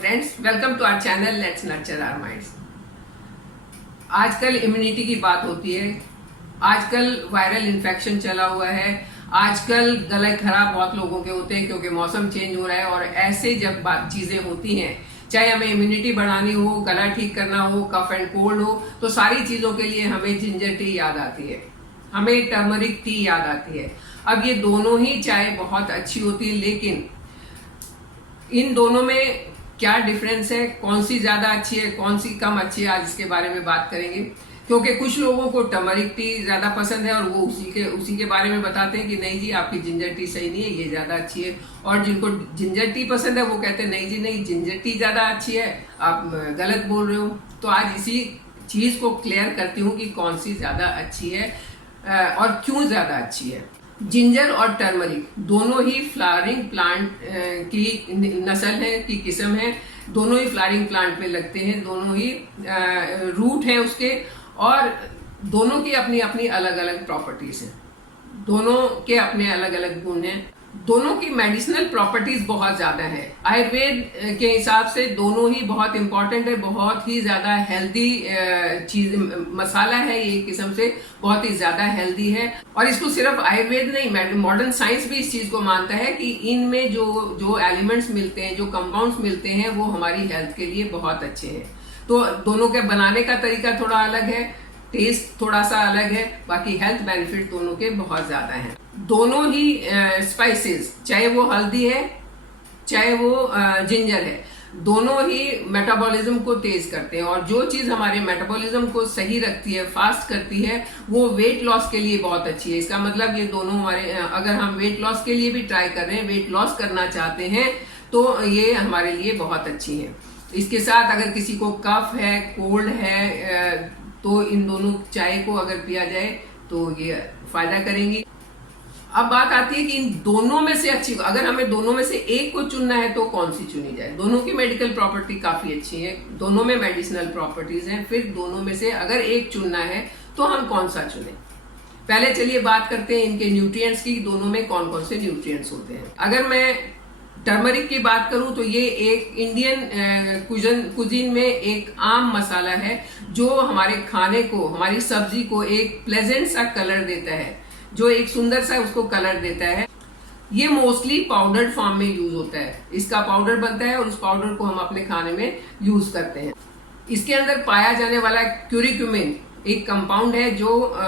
Friends, welcome to our channel let's nurture our minds. आजकल immunity की बात होती है। आजकल वायरल इन्फेक्शन चला हुआ है। आजकल गले खराब बहुत लोगों के होते हैं क्योंकि मौसम चेंज हो रहा है। और ऐसे जब चीजें होती हैं, चाहे हमें इम्यूनिटी बढ़ानी हो, गला ठीक करना हो, कफ एंड कोल्ड हो, तो सारी चीजों के लिए हमें जिंजर टी याद आती है, हमें टर्मरिक टी याद आती है। अब ये दोनों ही चाय बहुत अच्छी होती है, लेकिन इन दोनों में क्या डिफरेंस है, कौन सी ज्यादा अच्छी है, कौन सी कम अच्छी है, आज इसके बारे में बात करेंगे। क्योंकि कुछ लोगों को टर्मरिक टी ज्यादा पसंद है और वो उसी के बारे में बताते हैं कि नहीं जी आपकी जिंजर टी सही नहीं है, ये ज्यादा अच्छी है। और जिनको जिंजर टी पसंद है वो कहते हैं नहीं जी नहीं, जिंजर टी ज्यादा अच्छी है, आप गलत बोल रहे हो। तो आज इसी चीज को क्लियर करती हूँ कि कौन सी ज्यादा अच्छी है और क्यों ज्यादा अच्छी है। जिंजर और टर्मरिक दोनों ही फ्लावरिंग प्लांट की नस्ल है, की किस्म है। दोनों ही फ्लावरिंग प्लांट में लगते हैं, दोनों ही रूट हैं उसके, और दोनों की अपनी अपनी अलग अलग प्रॉपर्टीज हैं, दोनों के अपने अलग अलग गुण हैं। दोनों की मेडिसिनल प्रॉपर्टीज बहुत ज्यादा है। आयुर्वेद के हिसाब से दोनों ही बहुत इंपॉर्टेंट है, बहुत ही ज्यादा हेल्दी चीज मसाला है, ये किस्म से बहुत ही ज्यादा हेल्दी है। और इसको सिर्फ आयुर्वेद नहीं, मॉडर्न साइंस भी इस चीज को मानता है कि इनमें जो एलिमेंट्स मिलते हैं, जो कंपाउंड्स मिलते हैं, वो हमारी हेल्थ के लिए बहुत अच्छे हैं। तो दोनों के बनाने का तरीका थोड़ा अलग है, टेस्ट थोड़ा सा अलग है, बाकी हेल्थ बेनिफिट दोनों के बहुत ज्यादा हैं। दोनों ही स्पाइसेस, चाहे वो हल्दी है चाहे वो जिंजर है, दोनों ही मेटाबॉलिज्म को तेज करते हैं। और जो चीज हमारे मेटाबॉलिज्म को सही रखती है, फास्ट करती है, वो वेट लॉस के लिए बहुत अच्छी है। इसका मतलब ये दोनों हमारे, अगर हम वेट लॉस के लिए भी ट्राई कर रहे हैं, वेट लॉस करना चाहते हैं, तो ये हमारे लिए बहुत अच्छी है। इसके साथ अगर किसी को कफ है, कोल्ड है, तो इन दोनों चाय को अगर पिया जाए तो ये फायदा करेंगी। अब बात आती है कि इन दोनों में से अच्छी, अगर हमें दोनों में से एक को चुनना है तो कौन सी चुनी जाए। दोनों की मेडिकल प्रॉपर्टी काफी अच्छी है, दोनों में मेडिसिनल प्रॉपर्टीज हैं। फिर दोनों में से अगर एक चुनना है तो हम कौन सा चुने। पहले चलिए बात करते हैं इनके न्यूट्रिएंट्स की, दोनों में कौन कौन से न्यूट्रिएंट्स होते हैं। अगर मैं टर्मरिक की बात करूं तो ये एक इंडियन कुजीन में एक आम मसाला है जो हमारे खाने को, हमारी सब्जी को एक प्लेजेंट सा कलर देता है, जो एक सुंदर सा उसको कलर देता है। ये मोस्टली पाउडर्ड फॉर्म में यूज होता है, इसका पाउडर बनता है और उस पाउडर को हम अपने खाने में यूज करते हैं। इसके अंदर पाया जाने वाला क्यूरिक्यूमिन एक कंपाउंड है जो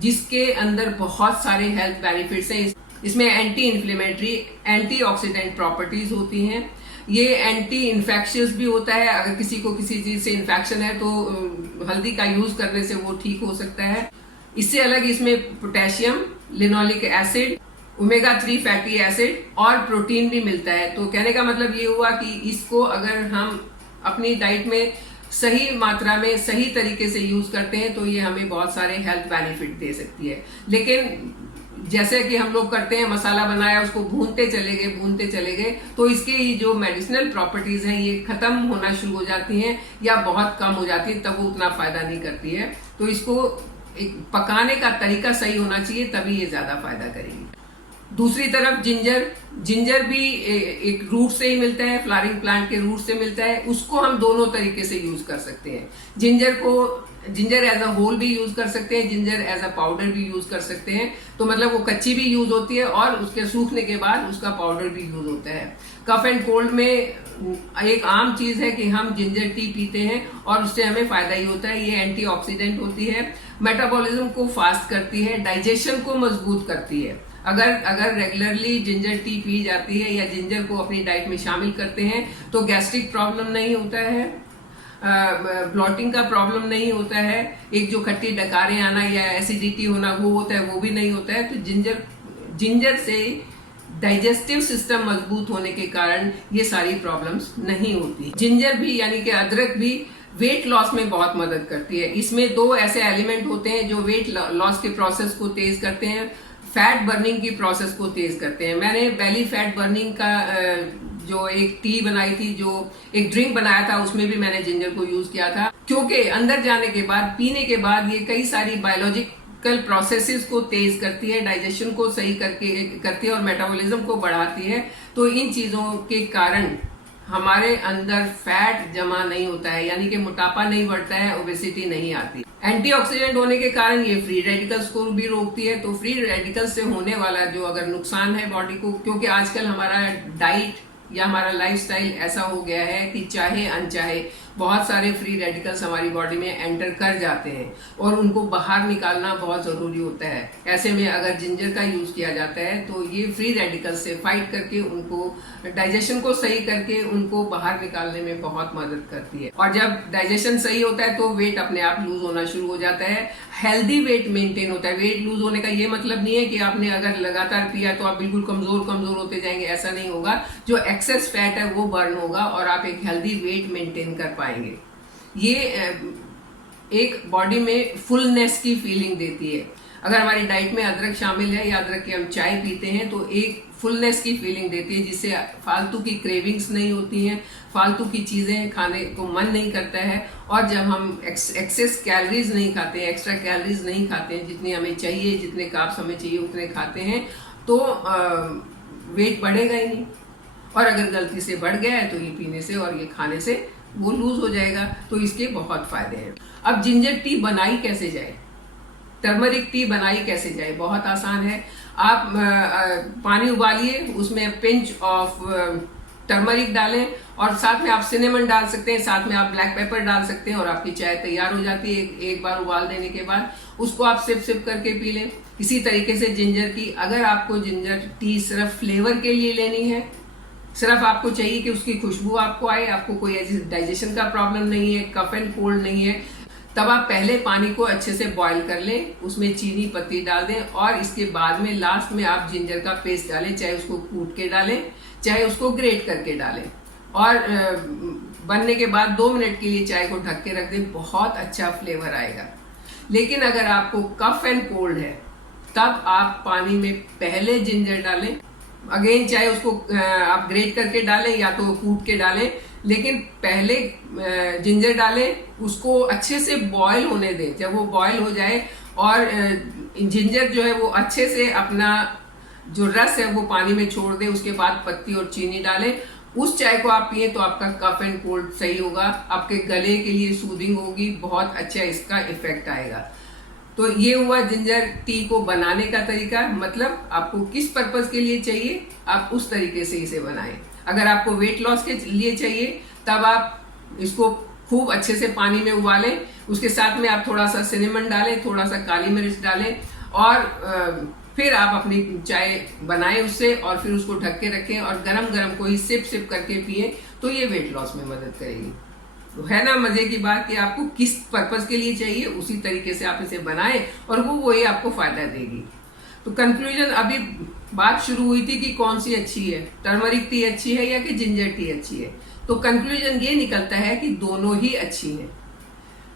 जिसके अंदर बहुत सारे हेल्थ बेनिफिट्स हैं। इसमें एंटी इन्फ्लेमेटरी, एंटीऑक्सीडेंट प्रॉपर्टीज होती हैं। ये एंटी इन्फेक्शियस भी होता है, अगर किसी को किसी चीज से इन्फेक्शन है तो हल्दी का यूज करने से वो ठीक हो सकता है। इससे अलग इसमें potassium, linoleic acid, omega 3 fatty acid और प्रोटीन भी मिलता है। तो कहने का मतलब ये हुआ कि इसको अगर हम अपनी डाइट में सही मात्रा में, सही तरीके से यूज करते हैं तो ये हमें बहुत सारे हेल्थ बेनिफिट दे सकती है। लेकिन जैसे कि हम लोग करते हैं, मसाला बनाया, उसको भूनते चले गए, तो इसके जो मेडिसिनल प्रॉपर्टीज हैं ये खत्म होना शुरू हो जाती हैं या बहुत कम हो जाती है, तब वो उतना फायदा नहीं करती है। तो इसको एक पकाने का तरीका सही होना चाहिए, तभी ये ज्यादा फायदा करेगी। दूसरी तरफ जिंजर भी एक रूट से ही मिलता है, फ्लावरिंग प्लांट के रूट से मिलता है। उसको हम दोनों तरीके से यूज कर सकते हैं। जिंजर एज अ होल भी यूज कर सकते हैं, जिंजर एज अ पाउडर भी यूज कर सकते हैं। तो मतलब वो कच्ची भी यूज होती है और उसके सूखने के बाद उसका पाउडर भी यूज होता है। कफ एंड कोल्ड में एक आम चीज है कि हम जिंजर टी पीते हैं और उससे हमें फायदा ही होता है। ये एंटीऑक्सीडेंट होती है, मेटाबॉलिज्म को फास्ट करती है, डाइजेशन को मजबूत करती है। अगर रेगुलरली जिंजर टी पी जाती है या जिंजर को अपनी डाइट में शामिल करते हैं तो गैस्ट्रिक प्रॉब्लम नहीं होता है, ब्लॉटिंग का प्रॉब्लम नहीं होता है, एक जो खट्टी डकारें आना या एसिडिटी होना वो होता है वो भी नहीं होता है। तो जिंजर से डाइजेस्टिव सिस्टम मजबूत होने के कारण ये सारी प्रॉब्लम्स नहीं होती। जिंजर भी यानी कि अदरक भी वेट लॉस में बहुत मदद करती है। इसमें दो ऐसे एलिमेंट होते हैं जो वेट लॉस के प्रोसेस को तेज करते हैं, फैट बर्निंग की प्रोसेस को तेज करते हैं। मैंने बेली फैट बर्निंग का जो एक टी बनाई थी, जो एक ड्रिंक बनाया था, उसमें भी मैंने जिंजर को यूज किया था, क्योंकि अंदर जाने के बाद, पीने के बाद ये कई सारी बायोलॉजिकल प्रोसेसेस को तेज करती है, डाइजेशन को सही करती है और मेटाबॉलिज्म को बढ़ाती है। तो इन चीजों के कारण हमारे अंदर फैट जमा नहीं होता है, यानी कि मोटापा नहीं बढ़ता है, ओबेसिटी नहीं आती। एंटीऑक्सीडेंट होने के कारण ये फ्री रेडिकल्स को भी रोकती है। तो फ्री रेडिकल्स से होने वाला जो अगर नुकसान है बॉडी को, क्योंकि आजकल हमारा डाइट या हमारा लाइफस्टाइल ऐसा हो गया है कि चाहे अनचाहे बहुत सारे फ्री रेडिकल्स हमारी बॉडी में एंटर कर जाते हैं और उनको बाहर निकालना बहुत जरूरी होता है। ऐसे में अगर जिंजर का यूज किया जाता है तो ये फ्री रेडिकल्स से फाइट करके उनको डाइजेशन को सही करके उनको बाहर निकालने में बहुत मदद करती है। और जब डाइजेशन सही होता है तो वेट अपने आप लूज होना शुरू हो जाता है, हेल्दी वेट मेंटेन होता है। वेट लूज होने का ये मतलब नहीं है कि आपने अगर लगातार पिया तो आप बिल्कुल कमजोर होते जाएंगे, ऐसा नहीं होगा। जो एक्सेस फैट है वो बर्न होगा और आप एक हेल्दी वेट मेंटेन कर पाएंगे। ये एक बॉडी में फुलनेस की फीलिंग देती है। अगर हमारी डाइट में अदरक शामिल है या अदरक की हम चाय पीते हैं तो एक फुलनेस की फीलिंग देती है, जिससे फालतू की क्रेविंग्स नहीं होती हैं, फालतू की चीजें खाने को मन नहीं करता है। और जब हम एक्सेस कैलोरीज नहीं खाते हैं, एक्स्ट्रा कैलोरीज नहीं खाते हैं, जितनी हमें चाहिए, जितने कार्ब्स हमें चाहिए उतने खाते हैं, तो वेट बढ़ेगा ही नहीं। और अगर गलती से बढ़ गया है तो ये पीने से और ये खाने से वो लूज हो जाएगा। तो इसके बहुत फायदे हैं। अब जिंजर टी बनाई कैसे जाए, टर्मरिक टी बनाई कैसे जाए, बहुत आसान है। आप पानी उबालिए, उसमें पिंच ऑफ टर्मरिक डालें और साथ में आप सिनेमन डाल सकते हैं, साथ में आप ब्लैक पेपर डाल सकते हैं और आपकी चाय तैयार हो जाती है। एक बार उबाल देने के बाद उसको आप सिप करके पी लें। इसी तरीके से जिंजर की, अगर आपको जिंजर टी सिर्फ फ्लेवर के लिए लेनी है, सिर्फ आपको चाहिए कि उसकी खुशबू आपको आए, आपको कोई ऐसी डाइजेशन का प्रॉब्लम नहीं है, कफ एंड कोल्ड नहीं है, तब आप पहले पानी को अच्छे से बॉईल कर लें, उसमें चीनी पत्ती डाल दें और इसके बाद में लास्ट में आप जिंजर का पेस्ट डालें, चाहे उसको कूट के डालें चाहे उसको ग्रेट करके डालें। और बनने के बाद 2 मिनट के लिए चाय को ढक के रख दें, बहुत अच्छा फ्लेवर आएगा। लेकिन अगर आपको कफ एंड कोल्ड है तब आप पानी में पहले जिंजर डालें, अगेन चाहे उसको आप ग्रेट करके डालें या तो कूट के डालें, लेकिन पहले जिंजर डालें, उसको अच्छे से बॉईल होने दें। जब वो बॉईल हो जाए और जिंजर जो है वो अच्छे से अपना जो रस है वो पानी में छोड़ दे, उसके बाद पत्ती और चीनी डालें। उस चाय को आप पिए तो आपका कफ एंड कोल्ड सही होगा, आपके गले के लिए सूदिंग होगी, बहुत अच्छा इसका इफेक्ट आएगा। तो ये हुआ जिंजर टी को बनाने का तरीका। मतलब आपको किस पर्पस के लिए चाहिए आप उस तरीके से इसे बनाएं। अगर आपको वेट लॉस के लिए चाहिए तब आप इसको खूब अच्छे से पानी में उबालें, उसके साथ में आप थोड़ा सा सिनेमन डालें, थोड़ा सा काली मिर्च डालें और फिर आप अपनी चाय बनाएं उससे और फिर उसको ढक के रखें और गरम गरम को ही सिप करके पिए, तो ये वेट लॉस में मदद करेगी। तो है ना मजे की बात कि आपको किस पर्पस के लिए चाहिए उसी तरीके से आप इसे बनाएं और वो वही आपको फायदा देगी। तो कंक्लूजन, अभी बात शुरू हुई थी कि कौन सी अच्छी है, टर्मरिक टी अच्छी है या कि जिंजर टी अच्छी है। तो कंक्लूजन ये निकलता है कि दोनों ही अच्छी हैं,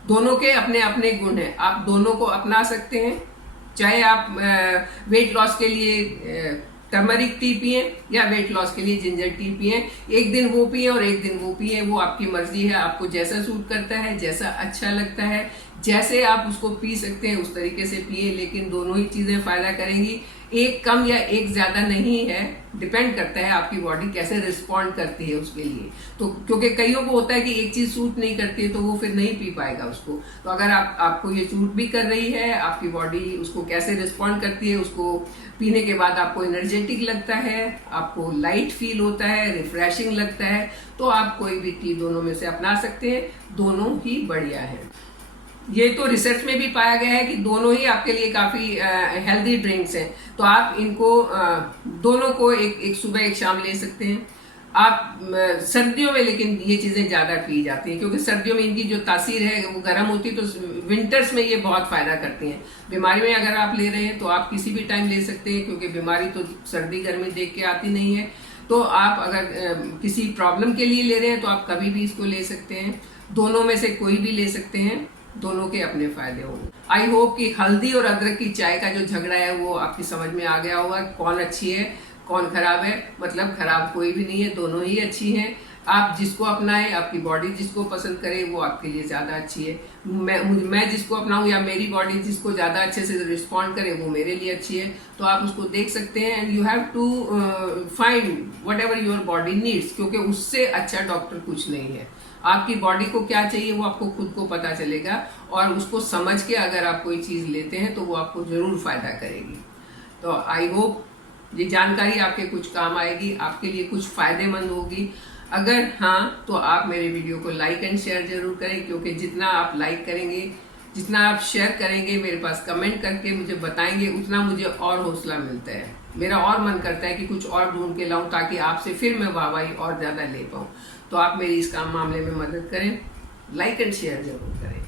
दोनों के अपने अपने गुण हैं, आप दोनों को अपना सकते हैं। चाहे आप वेट लॉस के लिए टर्मरिक टी पिए या वेट लॉस के लिए जिंजर टी पिए, एक दिन वो पिए और एक दिन वो पिए, वो आपकी मर्जी है। आपको जैसा सूट करता है, जैसा अच्छा लगता है, जैसे आप उसको पी सकते हैं उस तरीके से पिए, लेकिन दोनों ही चीजें फायदा करेंगी। एक कम या एक ज्यादा नहीं है, डिपेंड करता है आपकी बॉडी कैसे रिस्पॉन्ड करती है उसके लिए। तो क्योंकि कईयों को होता है कि एक चीज सूट नहीं करती है तो वो फिर नहीं पी पाएगा उसको। तो अगर आपको ये सूट भी कर रही है, आपकी बॉडी उसको कैसे रिस्पॉन्ड करती है, उसको पीने के बाद आपको एनर्जेटिक लगता है, आपको लाइट फील होता है, रिफ्रेशिंग लगता है, तो आप कोई भी टी दोनों में से अपना सकते हैं, दोनों ही बढ़िया है। ये तो रिसर्च में भी पाया गया है कि दोनों ही आपके लिए काफी हेल्दी ड्रिंक्स हैं। तो आप इनको दोनों को एक सुबह एक शाम ले सकते हैं। आप सर्दियों में लेकिन ये चीजें ज्यादा पी जाती हैं, क्योंकि सर्दियों में इनकी जो तासीर है वो गर्म होती है, तो विंटर्स में ये बहुत फायदा करती हैं। बीमारी में अगर आप ले रहे हैं तो आप किसी भी टाइम ले सकते हैं, क्योंकि बीमारी तो सर्दी गर्मी देख के आती नहीं है। तो आप अगर किसी प्रॉब्लम के लिए ले रहे हैं तो आप कभी भी इसको ले सकते हैं, दोनों में से कोई भी ले सकते हैं, दोनों के अपने फायदे होंगे। आई होप कि हल्दी और अदरक की चाय का जो झगड़ा है वो आपकी समझ में आ गया होगा, कौन अच्छी है कौन खराब है। मतलब खराब कोई भी नहीं है, दोनों ही अच्छी हैं। आप जिसको अपनाएं, आपकी बॉडी जिसको पसंद करे वो आपके लिए ज्यादा अच्छी है। मैं जिसको अपनाऊं या मेरी बॉडी जिसको ज्यादा अच्छे से रिस्पॉन्ड करे वो मेरे लिए अच्छी है। तो आप उसको देख सकते हैं and you have to find whatever your body needs, क्योंकि उससे अच्छा डॉक्टर कुछ नहीं है। आपकी बॉडी को क्या चाहिए वो आपको खुद को पता चलेगा, और उसको समझ के अगर आप कोई चीज लेते हैं तो वो आपको जरूर फायदा करेगी। तो आई होप ये जानकारी आपके कुछ काम आएगी, आपके लिए कुछ फायदेमंद होगी। अगर हाँ तो आप मेरे वीडियो को लाइक एंड शेयर जरूर करें, क्योंकि जितना आप लाइक करेंगे, जितना आप शेयर करेंगे, मेरे पास कमेंट करके मुझे बताएंगे, उतना मुझे और हौसला मिलता है। मेरा और मन करता है कि कुछ और ढूंढ के लाऊं ताकि आपसे फिर मैं वाहवाही और ज्यादा ले पाऊं। तो आप मेरी इस काम मामले में मदद करें, लाइक एंड शेयर जरूर करें,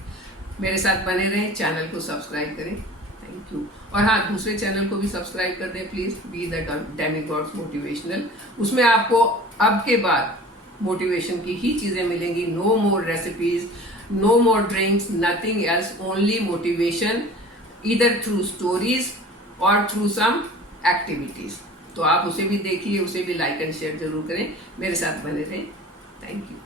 मेरे साथ बने रहें, चैनल को सब्सक्राइब करें। Thank you. और हाँ, दूसरे चैनल को भी सब्सक्राइब कर दें please, be the demigods motivational. उसमें आपको अब के बाद मोटिवेशन की ही चीजें मिलेंगी। No more recipes, no more drinks, nothing else, only motivation, either through stories और थ्रू सम एक्टिविटीज। तो आप उसे भी देखिए, उसे भी लाइक एंड शेयर जरूर करें, मेरे साथ बने रहें। Thank you.